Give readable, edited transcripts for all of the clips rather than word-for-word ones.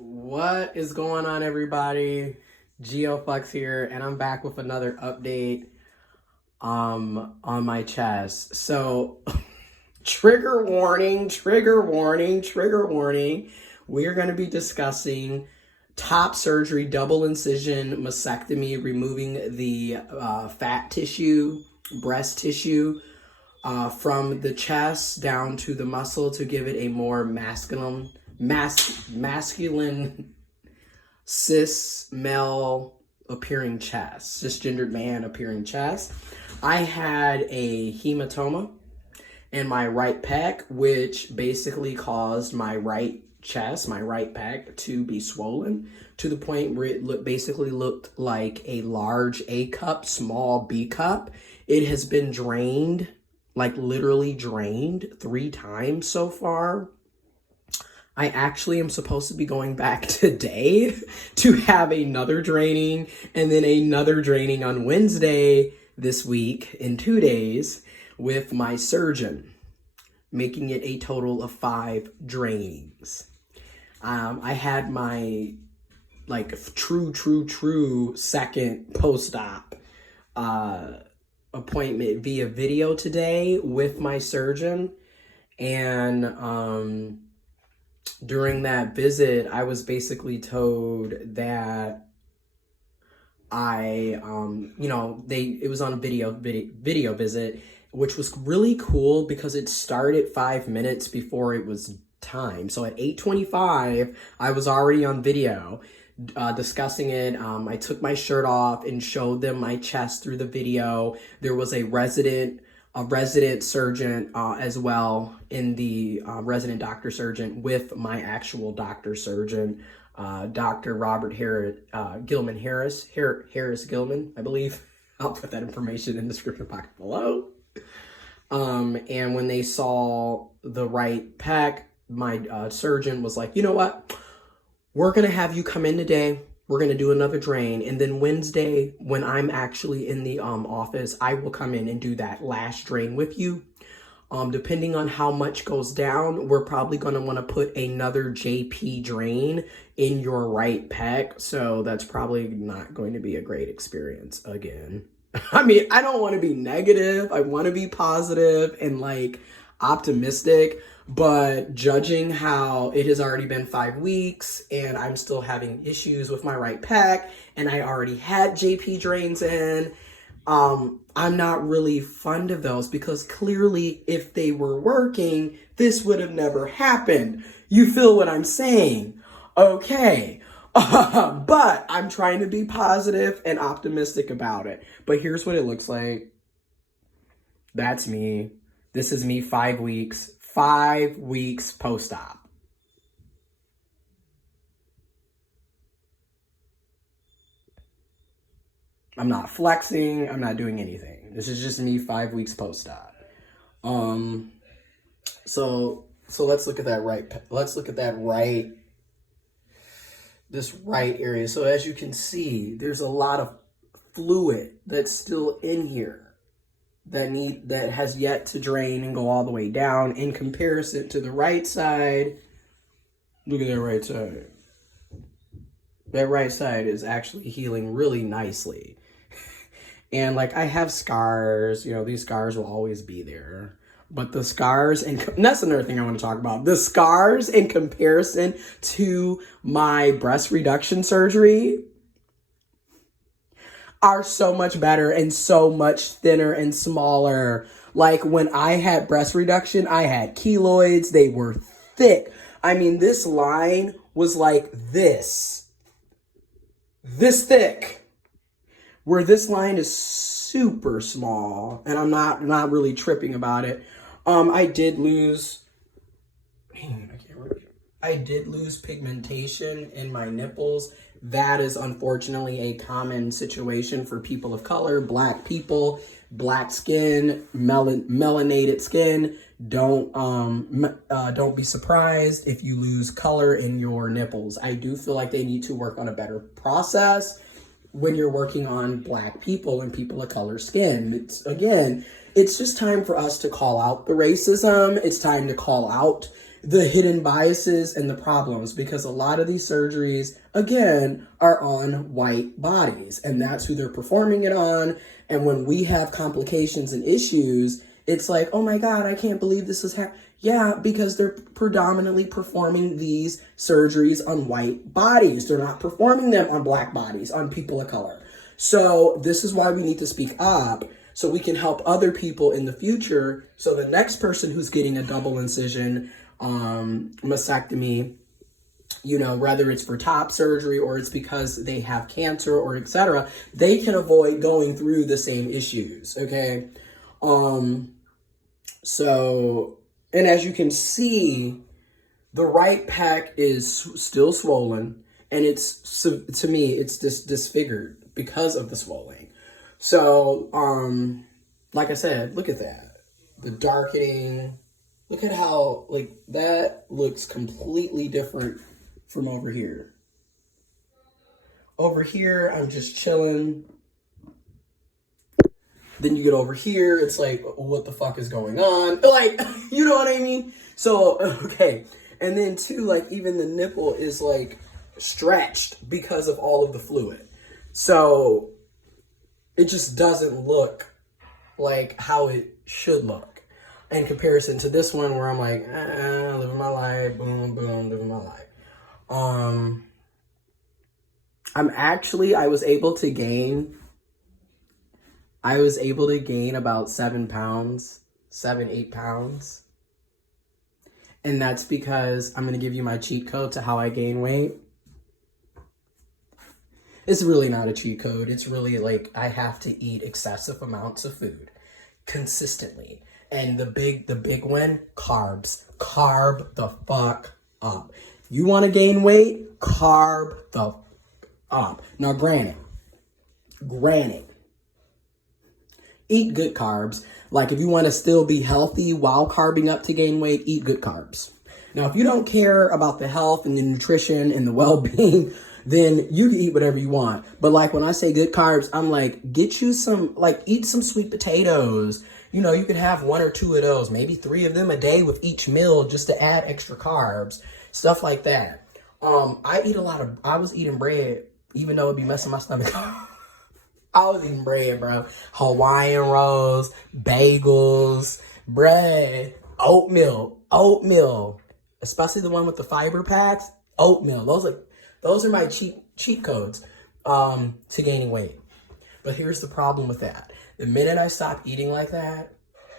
What is going on, everybody? GeoFlux here, and I'm back with another update on my chest. So trigger warning, trigger warning, trigger warning. We are going to be discussing top surgery, double incision mastectomy, removing the fat tissue, breast tissue from the chest down to the muscle to give it a more masculine cis male appearing chest, cisgendered man appearing chest. I had a hematoma in my right pec, which basically caused my right chest, my right pec, to be swollen to the point where it basically looked like a large A cup, small B cup. It has been drained, like literally drained 3 times so far. I actually am supposed to be going back today to have another draining and then another draining on Wednesday this week in 2 days with my surgeon, making it a total of 5 drainings. I had my true second post-op appointment via video today with my surgeon, and during that visit, I was basically told that it was on a video visit, which was really cool because it started 5 minutes before it was time. So at 8:25, I was already on video discussing it. I took my shirt off and showed them my chest through the video. There was a resident surgeon as well in the resident doctor surgeon with my actual doctor surgeon, Dr. Robert Harris Gilman, I believe. I'll put that information in the description box below. And when they saw the right pec, my surgeon was like, you know what? We're going to have you come in today. We're going to do another drain. And then Wednesday, when I'm actually in the office, I will come in and do that last drain with you. Depending on how much goes down, we're probably going to want to put another JP drain in your right pec. So that's probably not going to be a great experience again. I mean, I don't want to be negative. I want to be positive and optimistic. But judging how it has already been 5 weeks and I'm still having issues with my right pec and I already had JP drains in, I'm not really fond of those because clearly if they were working, this would have never happened. You feel what I'm saying? Okay. But I'm trying to be positive and optimistic about it. But here's what it looks like. That's me. This is me 5 weeks. 5 weeks post-op. I'm not flexing. I'm not doing anything. This is just me 5 weeks post-op. So let's look at that this right area. So as you can see, there's a lot of fluid that's still in here that has yet to drain and go all the way down in comparison to the right side. Look at that right side. That right side is actually healing really nicely. And I have scars, these scars will always be there. But the scars, and that's another thing I want to talk about. The scars in comparison to my breast reduction surgery are so much better and so much thinner and smaller. Like when I had breast reduction, I had keloids. They were thick. I mean, this line was like this thick, where this line is super small, and I'm not really tripping about it. I did lose pigmentation in my nipples. That is unfortunately a common situation for people of color, Black people, Black skin, melanated skin. Don't be surprised if you lose color in your nipples. I do feel like they need to work on a better process when you're working on Black people and people of color skin. It's just time for us to call out the racism. It's time to call out the hidden biases and the problems, because a lot of these surgeries, again, are on white bodies, and that's who they're performing it on. And when we have complications and issues, it's like, oh my God, I can't believe this is happening. Yeah, because they're predominantly performing these surgeries on white bodies. They're not performing them on black bodies, on people of color. So this is why we need to speak up, so we can help other people in the future. So the next person who's getting a double incision mastectomy, you know, whether it's for top surgery or it's because they have cancer or etc., they can avoid going through the same issues. Okay. So, and as you can see, the right pec is still swollen, and it's, to me, it's just disfigured because of the swelling. So, like I said, look at that. The darkening. Look at how, like, that looks completely different from over here. Over here, I'm just chilling. Then you get over here, it's like, what the fuck is going on? Like, you know what I mean? So, okay. And then too, like, even the nipple is like stretched because of all of the fluid. So it just doesn't look like how it should look in comparison to this one where I'm like, living my life, boom, boom, living my life. I was able to gain about 8 pounds. And that's because I'm going to give you my cheat code to how I gain weight. It's really not a cheat code. It's really like I have to eat excessive amounts of food consistently. And the big one, carbs. Carb the fuck up. You want to gain weight? Carb the up. Now, granted, eat good carbs. Like, if you want to still be healthy while carbing up to gain weight, eat good carbs. Now, if you don't care about the health and the nutrition and the well-being, then you can eat whatever you want. But like, when I say good carbs, I'm like, get you some, like, eat some sweet potatoes. You know, you could have 1 or 2 of those, maybe 3 of them a day with each meal just to add extra carbs, stuff like that. I was eating bread, even though it'd be messing my stomach up. I was eating bread, bro. Hawaiian rolls, bagels, bread, oatmeal, especially the one with the fiber packs, oatmeal. Those are my cheat codes to gaining weight. But here's the problem with that. The minute I stop eating like that,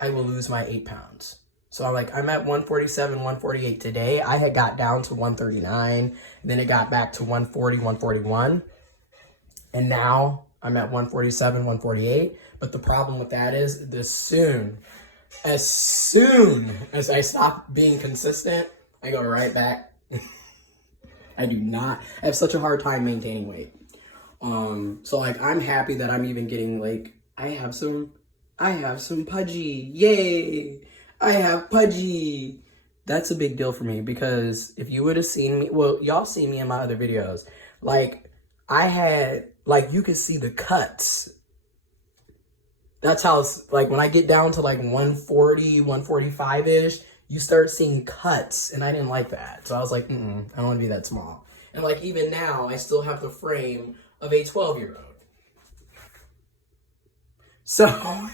I will lose my 8 pounds. So I'm at 147, 148 today. I had got down to 139, then it got back to 140, 141. And now I'm at 147, 148. But the problem with that is as soon as I stop being consistent, I go right back. I have such a hard time maintaining weight. So like, I'm happy that I'm even getting, like, I have some pudgy. Yay. I have pudgy. That's a big deal for me, because if you would have seen me, well, y'all see me in my other videos. Like, I had, like, you could see the cuts. That's how, like, when I get down to like 140, 145-ish, you start seeing cuts, and I didn't like that. So I was like, I don't want to be that small. And like, even now, I still have the frame of a 12-year-old. So,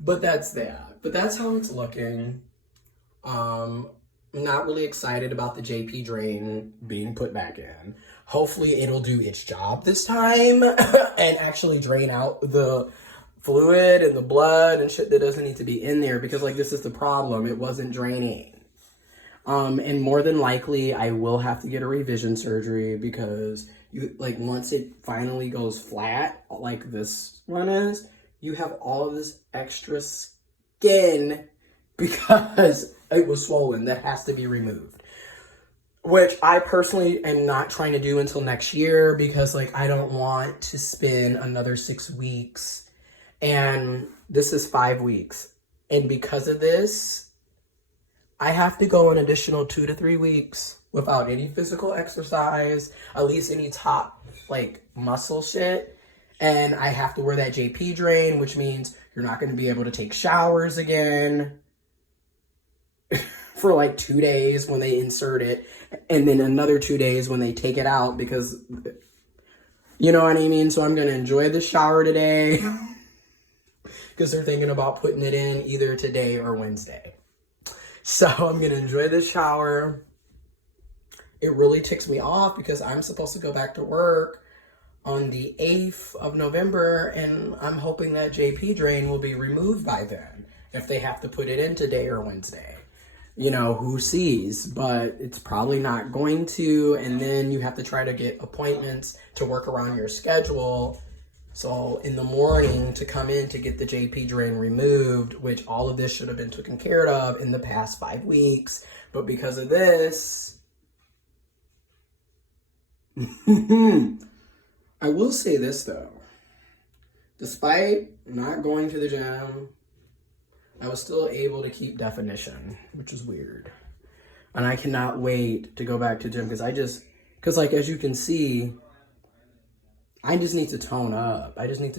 but that's that. But that's how it's looking. I'm not really excited about the JP drain being put back in. Hopefully it'll do its job this time and actually drain out the fluid and the blood and shit that doesn't need to be in there, because like, this is the problem. It wasn't draining. And more than likely I will have to get a revision surgery, because you, like, once it finally goes flat, like this one is, you have all of this extra skin because it was swollen that has to be removed, which I personally am not trying to do until next year, because like, I don't want to spend another 6 weeks, and this is 5 weeks. And because of this, I have to go an additional 2 to 3 weeks without any physical exercise, at least any top like muscle shit. And I have to wear that JP drain, which means you're not going to be able to take showers again for like 2 days when they insert it, and then another 2 days when they take it out, because you know what I mean? So I'm going to enjoy the shower today because they're thinking about putting it in either today or Wednesday. So I'm going to enjoy the shower. It really ticks me off because I'm supposed to go back to work on the 8th of November, and I'm hoping that JP drain will be removed by then if they have to put it in today or Wednesday. You know, who sees, but it's probably not going to, and then you have to try to get appointments to work around your schedule. So in the morning to come in to get the JP drain removed, which all of this should have been taken care of in the past 5 weeks, but because of this, I will say this though, despite not going to the gym, I was still able to keep definition, which is weird. And I cannot wait to go back to gym because like, as you can see, I just need to tone up. I need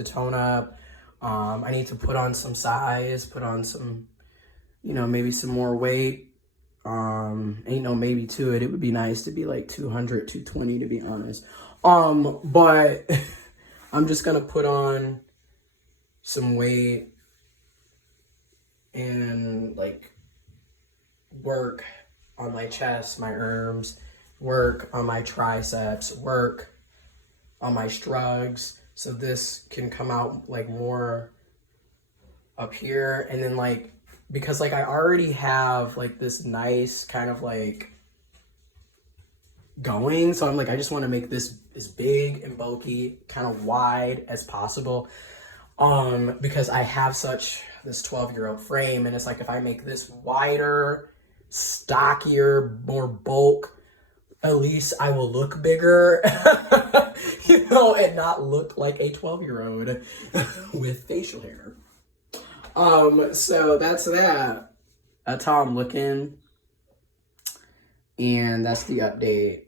to put on some size, put on some, you know, maybe some more weight. Ain't no maybe to it. It would be nice to be like 200, 220 to be honest. But I'm just going to put on some weight and like work on my chest, my arms, work on my triceps, work on my strugs, so this can come out like more up here. And then like, because like I already have like this nice kind of like going, so I'm like, I just want to make this as big and bulky, kind of wide as possible, because I have this 12-year-old frame, and it's like if I make this wider, stockier, more bulk, at least I will look bigger, you know, and not look like a 12-year-old with facial hair. So that's that. That's how I'm looking, and that's the update.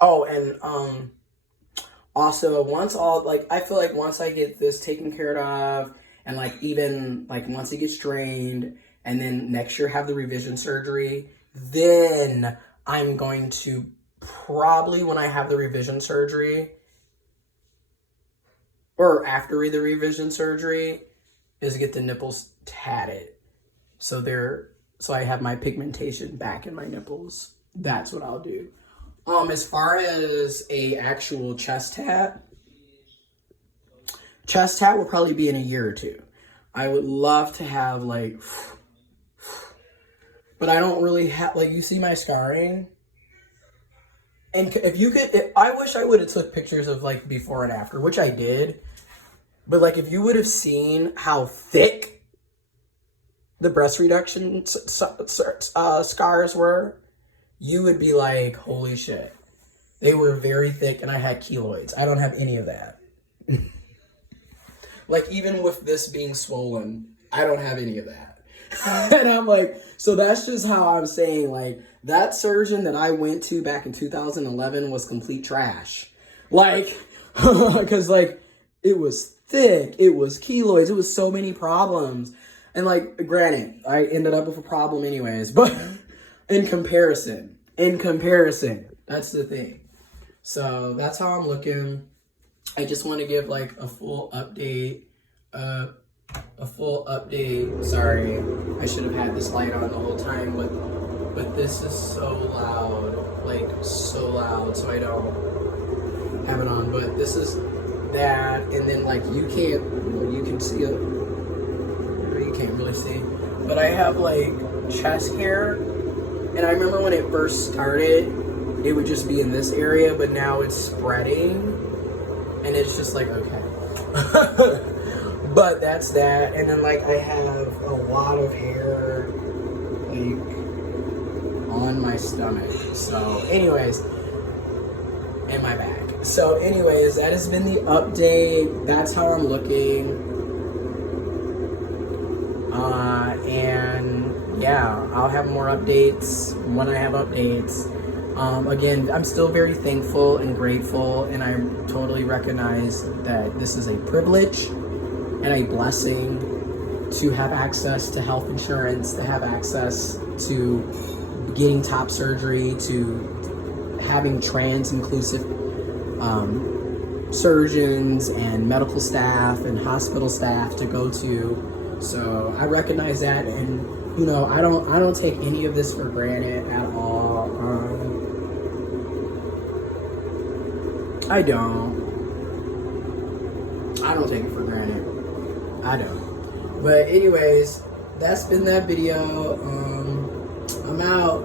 Oh, and also, I feel like once I get this taken care of, and like even like once it gets drained, and then next year have the revision surgery, then I'm going to probably, when I have the revision surgery, or after the revision surgery, is get the nipples tatted. So I have my pigmentation back in my nipples. That's what I'll do. As far as a actual chest tat will probably be in a year or two. I would love to have like, but I don't really have, like, you see my scarring? And I wish I would have took pictures of like before and after, which I did. But like, if you would have seen how thick the breast reduction scars were, you would be like, holy shit. They were very thick, and I had keloids. I don't have any of that. Like, even with this being swollen, I don't have any of that. And I'm like, so that's just how I'm saying, like, that surgeon that I went to back in 2011 was complete trash. Like, because, like, it was thick, it was keloids, it was so many problems. And, like, granted, I ended up with a problem anyways, but in comparison, that's the thing. So that's how I'm looking. I just want to give like a full update. Sorry, I should have had this light on the whole time, but this is so loud, like so loud, so I don't have it on. But this is that, and then like you can see it, or you can't really see, but I have like chest hair, and I remember when it first started, it would just be in this area, but now it's spreading, and it's just like, okay. But that's that. And then like I have a lot of hair like on my stomach. So anyways, and my back. So anyways, that has been the update. That's how I'm looking. And yeah, I'll have more updates when I have updates. Again, I'm still very thankful and grateful, and I totally recognize that this is a privilege and a blessing to have access to health insurance, to have access to getting top surgery, to having trans-inclusive surgeons and medical staff and hospital staff to go to. So I recognize that, and you know, I don't take any of this for granted at all. I don't take it for granted. I don't. But anyways, that's been that video. I'm out.